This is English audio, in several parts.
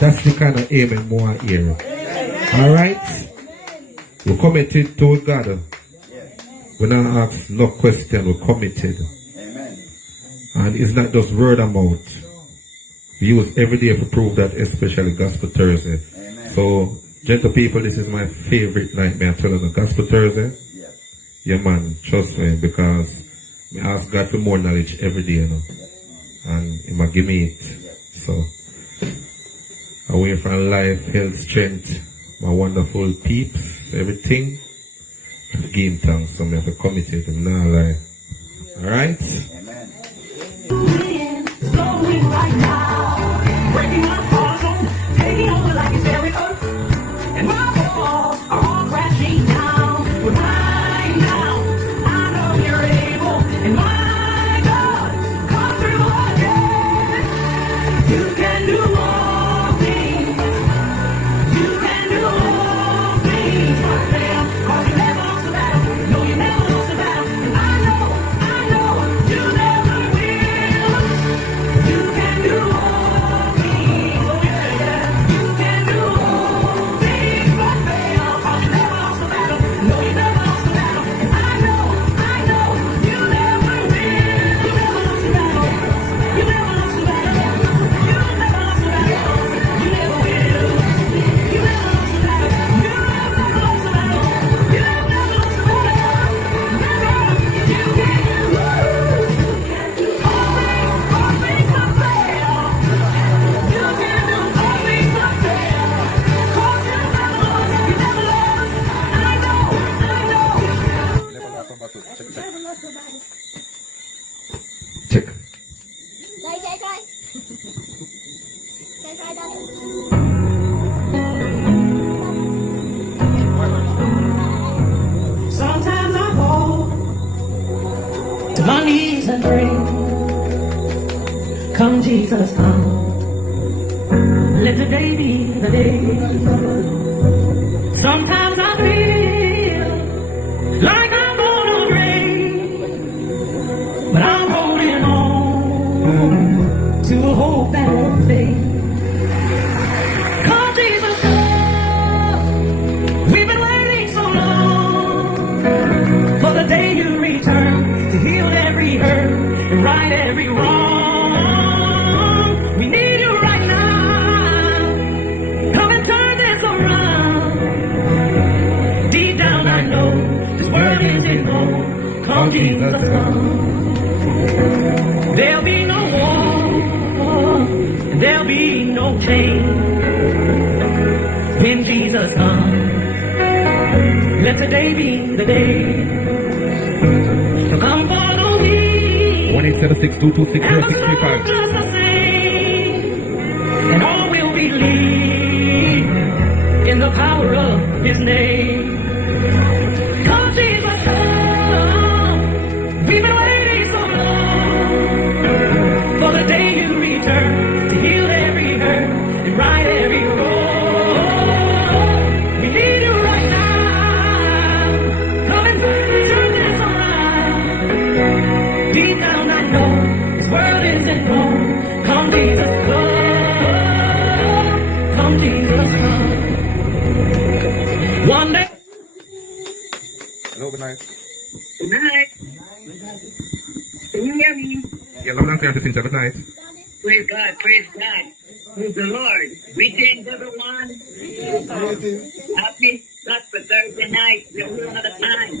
That's the kind of amen more here. Alright? We're committed to God. We're not ask no question, we're committed. And it's not just word of mouth. We use every day to prove that, especially Gospel Thursday. So, gentle people, this is my favorite night, may I tell you, Gospel Thursday. Yeah man, trust me, because I ask God for more knowledge every day, and He might give me it. So, away from life, health, strength, my wonderful peeps, everything, I have to give Him thanks, so I have to commit it, I'm not lie. Alright? Slowing right now, breaking my heart, taking over like it's very earth, and my walls are all crashing down. But right now, I know you're able, and my God, come through again. You can do all things. You can do all things. Cause you never lost a battle. No, you never lost a battle. And I know, you never will. You can do all things. Oh yeah. You can do all things but fail. Cause you never lost a battle. No, you never lost a battle. And I know, you never will. You never lost a battle. You never lost a battle. You never lost a battle. You never will. You never lost a battle. You never lost a battle. You never lost a battle. Never. You can do all things but fail. You can do all things but fail. Cause you never lost. You never lost. I know. Never lost a battle. Check. Try, darling. Sometimes I fall to my knees and pray. Come, Jesus, come. Let today be the day. Sometimes I feel like I'm gonna break, but I'm holding on to a hope and faith. Come, Jesus, come. We've been waiting so long for the day you return to heal every hurt and right every wrong. We need you right now. Come and turn this around. Deep down I know this world isn't home. Come, Jesus, come. There'll be no war, and there'll be no change when Jesus comes. Let today be the day. So come follow me. 1-876-226-0635. Just the same. And all will believe in the power of His name. Come, Jesus, come. We've been waiting so long for the day you return to heal every hurt and right every wrong. We need you right now. Come and turn this around. Deep down I know this world isn't wrong. Come, Jesus, come. Come, Jesus, come. One day. Hello, good night. Good night. Can you hear me? Yeah, loud and clear to Cynthia, good night. Praise God, praise God. Praise the Lord. Greetings, everyone. Happy Gospel Thursday night. We're here another time.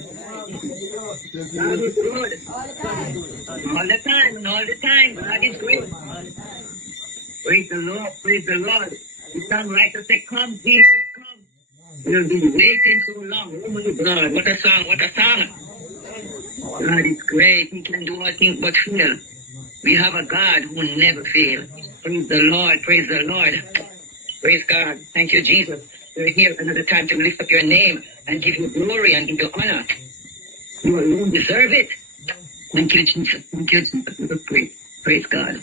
God is good. All the time and all the time. God is great. Praise the Lord, praise the Lord. The songwriter said, come, Jesus, come. We've been waiting so long. Oh my God, what a song, what a song. God is great. He can do all things but fail. We have a God who will never fail. Praise the Lord. Praise the Lord. Praise God. Thank you, Jesus. We're here another time to lift up your name and give you glory and give you honor. You alone deserve it. Thank you, Jesus. Thank you, Jesus. Praise God.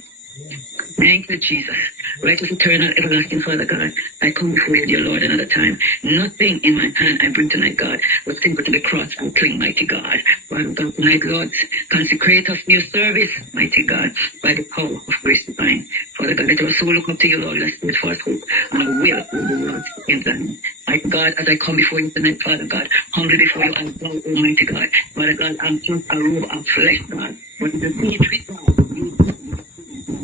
Thank you, Jesus. Righteous, eternal, everlasting Father God, I come before you, dear Lord, another time. Nothing in my hand I bring tonight, God, but simple to the cross and cling, mighty God. Father God, tonight, Lord, consecrate us in your service, mighty God, by the power of grace divine. Father God, let our soul look up to you, Lord, let's do it for us hope, and a will of the Lord in Zion. Mighty God, as I come before you tonight, Father God, humbly before you, I bow, Almighty God. Father God, I'm just a robe of flesh, God, but in the deep God, you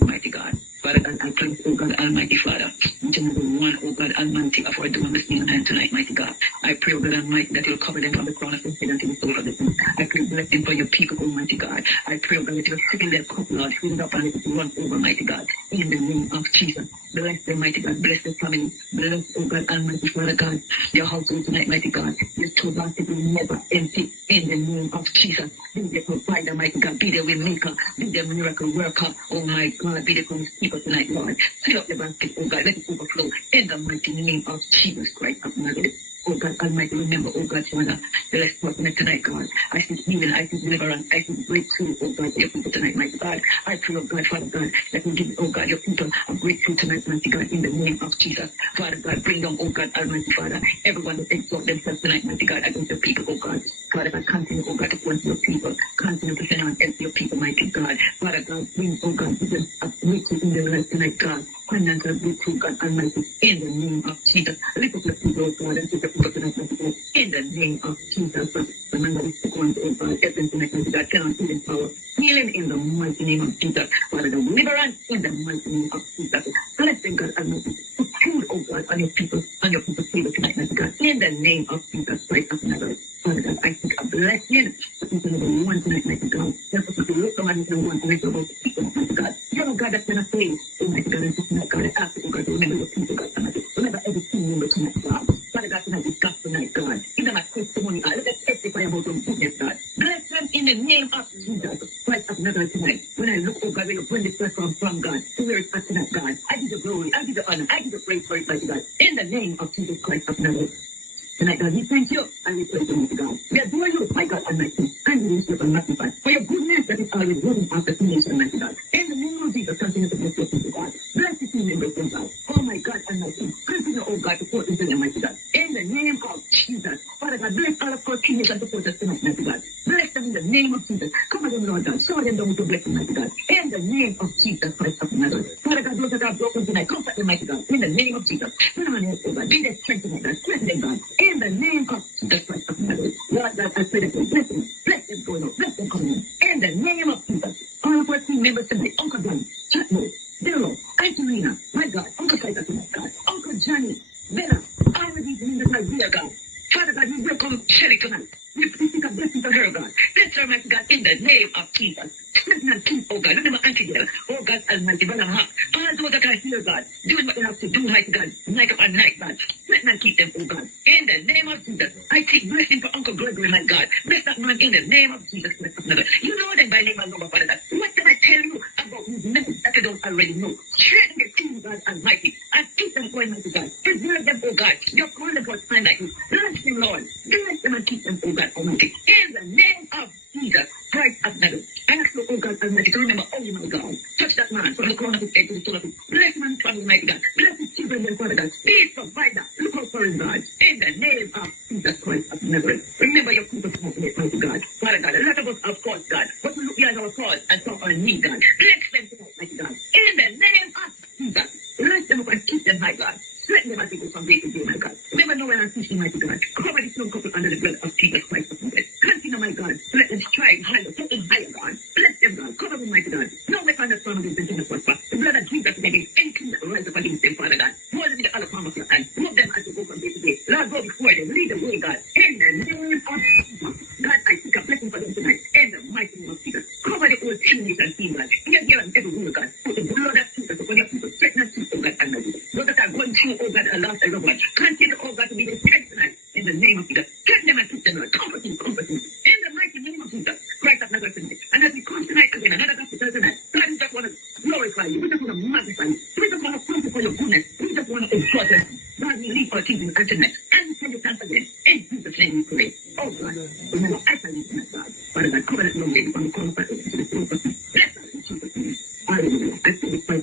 mighty God. Father God, I pray, oh God, Almighty Father, each and every one, oh God, Almighty, of our doing this in hand tonight, mighty God. I pray, oh God, Almighty, that you'll cover them from the crown of their head until the sole of their feet. I pray, bless them for your people, Almighty God. I pray, oh God, that you'll fill their cup, Lord, fill it up and let it run over, mighty God, in the name of Jesus. Bless them, mighty God, bless their family, bless, oh God, Almighty Father God, your household tonight, mighty God. Your two baskets will never empty, in the name of Jesus. Be their provider, mighty God, be their way maker, be their miracle worker, oh my God, be their keeper tonight, Lord. Fill up the basket, oh God, let it overflow in the mighty name of Jesus Christ of Nazareth. Oh God Almighty, remember, oh God, Father, the last person tonight, God. I seek healing, I seek deliverance, I seek breakthrough, oh God, for your people tonight, mighty God. I pray, oh God, Father God, that you give, oh God, your people a breakthrough tonight, mighty God, in the name of Jesus. Father God, bring down, oh God, Almighty Father, everyone that exalt themselves tonight, mighty God, against your people, oh God. Father God, continue, oh God, to point your people, continue to send on help your people, mighty God. Father God, bring, oh God, give them a breakthrough in their life tonight, God. Financial breakthrough, God Almighty, in the name of Jesus. Lift up your people, oh God, and take your people tonight, mighty God, in the name of Jesus. Remember this sequence, oh God, everything tonight, mighty God, turn on healing power, healing in the mighty name of Jesus. Father God, deliverance in the mighty name of Jesus. Bless them, God Almighty, to food, oh God, on your people's table tonight, mighty God, in the name of Jesus Christ of Nazareth. Father God, I seek a blessing for each and every one tonight, mighty God. Help us to look down on each and every one and let about people, mighty God. You're a God that's gonna save, oh mighty God, and tonight, God, I ask you, oh God, to remember your people, God, tonight. Remember every team member tonight, God. Father God, tonight is God tonight, God. Give them a testimony, God. Let them testify about your goodness, God. Bless them in the name of Jesus Christ of Nazareth tonight. When I look, oh God, where you bring this platform from, God, to where it's at tonight, God, I give you glory, I give you honor, I give you praise for it, mighty God. In the name of Jesus Christ of Nazareth. Tonight, God, we thank you and we praise you, mighty God. We adore you, my God Almighty, and we worship and magnify for your goodness that is always running after creation, mighty God. In the name of Jesus, continue to bless your people, God. Bless the team members, God. Oh, my God Almighty, continue, oh God, to pour into them, mighty God. In the name of Jesus, Father God, bless all of our teammates and supporters tonight, mighty God. Bless them in the name of Jesus. Cover them, Lord God. Shower them down with your blessing, mighty God. In the name of Jesus Christ of Nazareth. Father God, those that are broken tonight, comfort them, mighty God. In the name of Jesus. Put them on your God. Be their strength tonight, God. Strengthen them, God. In the name of Jesus Christ of Nazareth. Lord God, I pray that you bless them. Bless them going out. Bless them coming in. In the name of Jesus. All of our team members tonight. Uncle John, Chatmo, Daryl, Aunty Rena, my God. Uncle Kaiser tonight, God. Uncle Johnny, Bella, all of these members are here, God. Father God, we welcome Shelly tonight. We seek a blessing for her, God. Bless her, mighty God, in the name of Jesus. Strengthen and keep, oh God. Remember Auntie Dale, oh God Almighty, Brother Hawk. All those that are here, God, doing what they have to do, mighty God, night up and night, God. Strengthen and keep them, oh God. In the name of Jesus, I take blessing for Uncle Gregory, my God. Bless that man in the name of Jesus Christ of Nazareth. You know them by name and number, Father God. What can I tell you about these men that you don't already know? Strengthen the team, God Almighty, and keep them going, mighty God. Preserve them, oh God. You're calling for a time like this. Bless them, Lord. Bless them and keep them, oh God Almighty. In the name of Jesus Christ of Nazareth. I ask you, oh God Almighty, to remember, oh my God, touch that man from the crown of his head to the sole of his. Bless him and family, mighty God. Bless his children and Father God. Be his provider. Look out for him, God. In the name of Jesus Christ of Nazareth. Remember your people from it, mighty God. Father God, a lot of us have faults, God, but we look beyond our faults and talk on need, God. Bless them tonight, mighty God. In the name of Jesus. Bless them up and keep them, my God. Strengthen them as they go from day to day, my God. Remember Noel and Sushi, mighty God. Cover this young couple under the blood of Jesus Christ of Nazareth. Continue, my God. Let them strive higher. Put them higher, God. Bless them, God. Cover them, mighty God. No weapon that's formed against them shall prosper. The blood of Jesus against anything that rise up against them, Father God. Hold them in the hollow palm of your hand. Move them as they go from day to day. Lord, go before them. Lead the way, God. In the name of Jesus. God, I seek a blessing for them tonight. In the mighty name of Jesus. Cover the whole team and team, God. Here and everywhere, God. Put the blood of Jesus upon your people. Straighten and keep, oh God, and those that are going through, oh God, a lost and loved one. Continue, oh God, to be their strength tonight. In the name of Jesus. Strengthen them and keep them, Lord. Comfort them, comfort them. In the mighty name of Jesus. Christ of Nazareth tonight. And as we come tonight again, another gospel tonight. God, we just want to glorify you. We just want to magnify you. We just want to thank you for your goodness. We just want to exalt you. God, we leave our kingdom and tonight. And we tell you thanks again. In Jesus' name we pray. Oh God, remember, I shall leave tonight, God. Father God, cover that young lady from the corner of the to the throne of the bless her in Jesus' name. Hallelujah. I say this prayer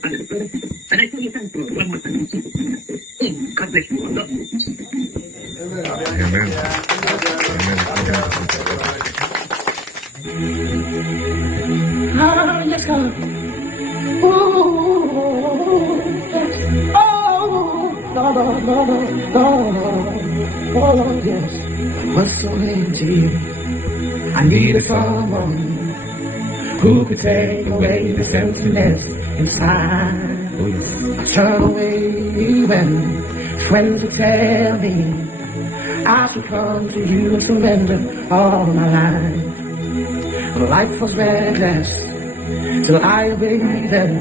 God bless you. Look. Amen. Ah, yes, God. Ooh, yes. Oh, Lord, Lord, Lord, Lord. Oh, Lord, yes. What's so empty? I needed someone who could take away this emptiness inside. Oh, yes. I turn away when friends would tell me I should come to you and surrender all my life. Life was reckless till I obeyed them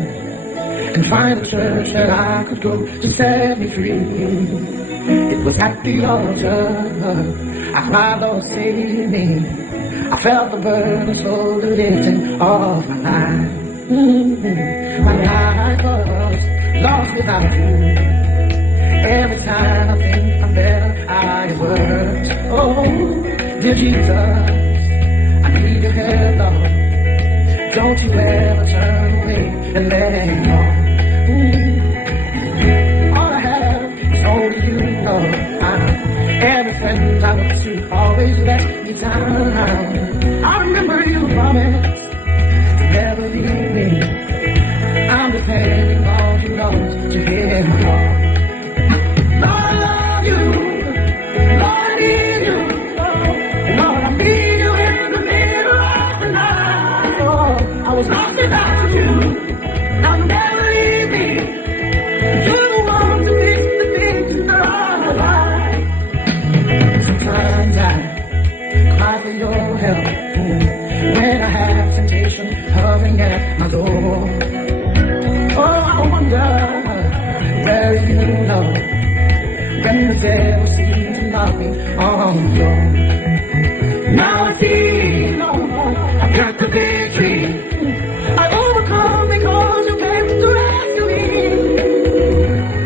and find a church that I could go to set me free. It was at the altar I cried, Lord, save me. I felt the burden so lifting off my life. My life was lost without you. Every time I think I'm better, I get worse. Oh, dear Jesus, I need your help, Lord. Don't you ever turn away and let me go. All I have is only you, Lord. Every friend I look to always let me down. I remember you promised to never leave me. I'm depending on you, Lord, to hear my call. Lord, I love you. Lord, I need you. Lord, I need you in the middle of the night. Oh, I was lost without you. Now you'll never leave me. You're the one to fix the things in our life. Sometimes I cry for your help when I have temptation hovering at my door. Oh, I wonder where you know when the devil seems to knock me on the floor. Now I see, Lord, I've got the victory. I overcome because you came to rescue me.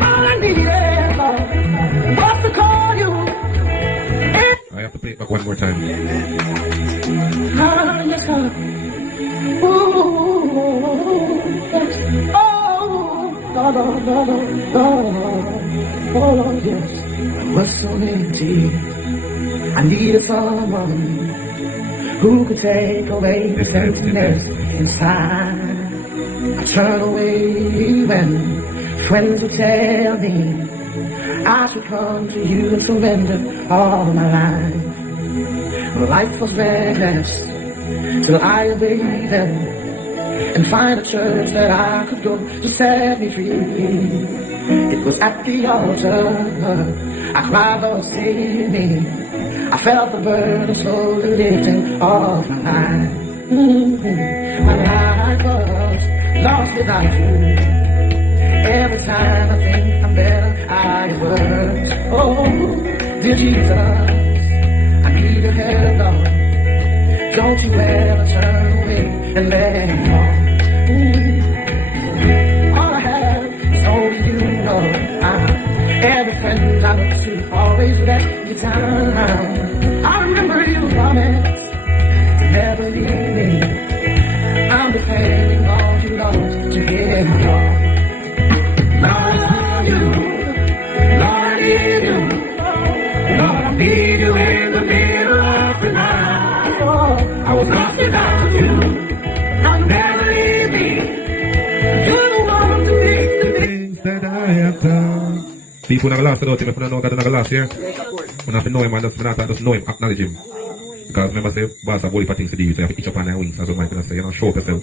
All I needed, Lord, was to call you. I have to play it back one more time. Ah, yes, God. Ooh, yes. Oh, Lord, Lord, Lord, Lord. Oh, Lord, yes. I was so empty. I needed someone who could take away this emptiness inside. I turn away when friends would tell me I should come to you and surrender all my life. Life was reckless till I obeyed them and find a church that I could go to set me free. It was at the altar I cried, Lord, save me. I felt the burden slowly lifting off my life. My life was lost without you. Every time I think I'm better, I get worse. Oh, dear Jesus, I need your help, Lord. Don't you ever turn away and let me go. All I have is only you, Lord. Every friend I look to always let me down. I remember you promised to never leave me. I'm depending on you, Lord, to hear my call. Lord, I love you. Lord, I need you. Lord, I need you in the middle of the night. Oh, I was lost without you. Now you never leave me. You're the one to fix the things That I have done. People not last about him, if you don't know God not last here. You have to know him and just know him, acknowledge him. Because remember say, boss have only for things to do, so you have to itch up on their wings, as Mike say, show up yourself.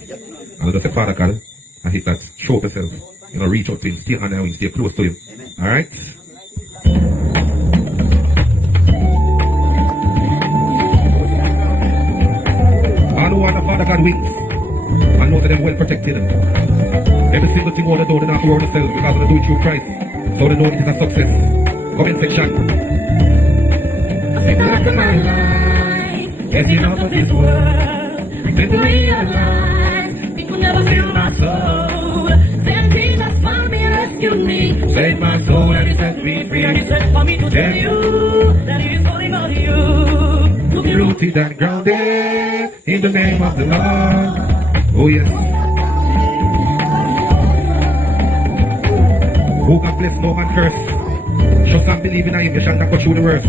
And just say, Father God, I hit that, show up yourself. Reach out to him, stay on their wings, stay close to him. Alright? I know what the Father God wings. I know that they're well protected. Every single thing what they do, they don't have to worry themselves because they do it through Christ. So they know it is a success. Comment section. I think back in my life, getting out of this world, then to realize people never feel my soul. Then Jesus found me and rescued me, Save my soul and he set me free. and he said for me to tell you that it is only about you. To be Rooted and grounded in the name of the Lord. Oh yes. Who can bless, no man curse. Trust and believe in him, you shall not go through the worst.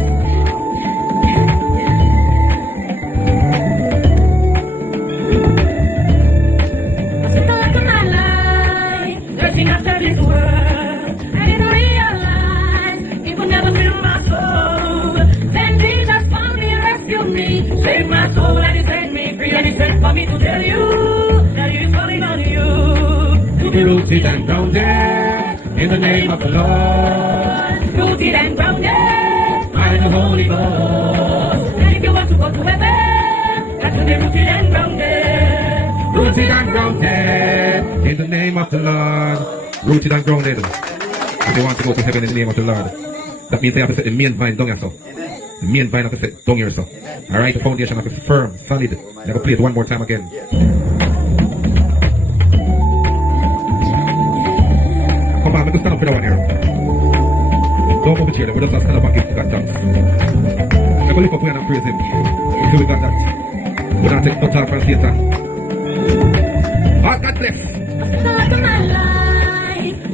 Searching after this world, I didn't realize it would never fill my soul. Then Jesus found me and rescued me, saved my soul and He set me free. And He sent for me to tell you that He is calling on you to be rooted and grounded in the name of the Lord. Rooted and grounded by the Holy Ghost. And if you want to go to heaven, got to be rooted and grounded. Rooted and grounded in the name of the Lord. Rooted and grounded. If you want to go to heaven in the name of the Lord, that means they have to set the main vine down yourself. The main vine have to set down yourself. Alright, the foundation have to be firm, solid. You have to play it one more time again. Come on, make us stand up for that one here. Don't move the chair, we just stand up and give God thanks. I'm going to lift up here and praise Him. Until we got that. We're not taking no time from Satan. God bless.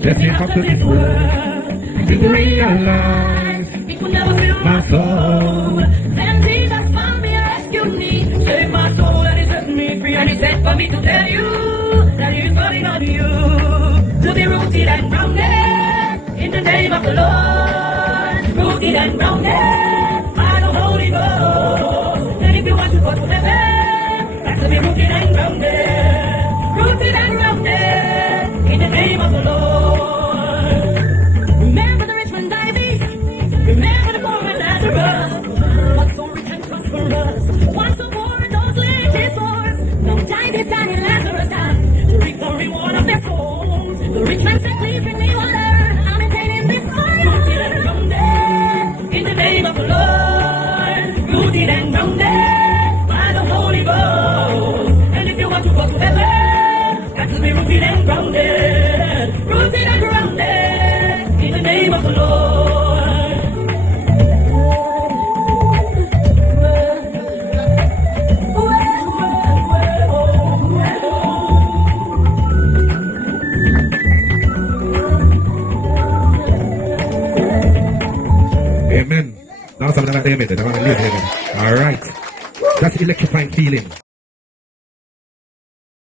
Let's see how to this world. Didn't realize it would never fill my soul. Then Jesus found me and rescued me, saved my soul and He set me free. And He sent for me to tell you that He is calling on you to be rooted and grounded in the name of the Lord. Rooted and grounded by the Holy Ghost. And if you want to go to heaven, that's to be rooted and grounded. Rooted and grounded in the name of the Lord. Remember the rich man diabetes. Remember the poor man Lazarus. What's so rich and prosperous? What's so poor and those laid his sores? No diabetes died and Lazarus died to reap the reward of their souls. The rich man said, please bring me water. I'm maintaining this fire. Rooted and grounded in the name of the Lord. Rooted and grounded by the Holy Ghost. And if you want to go to heaven, got to be rooted and grounded. Rooted and grounded in the name of the Lord. Amen. Now something like the amen. They're going to live amen. Alright. That's electrifying feeling.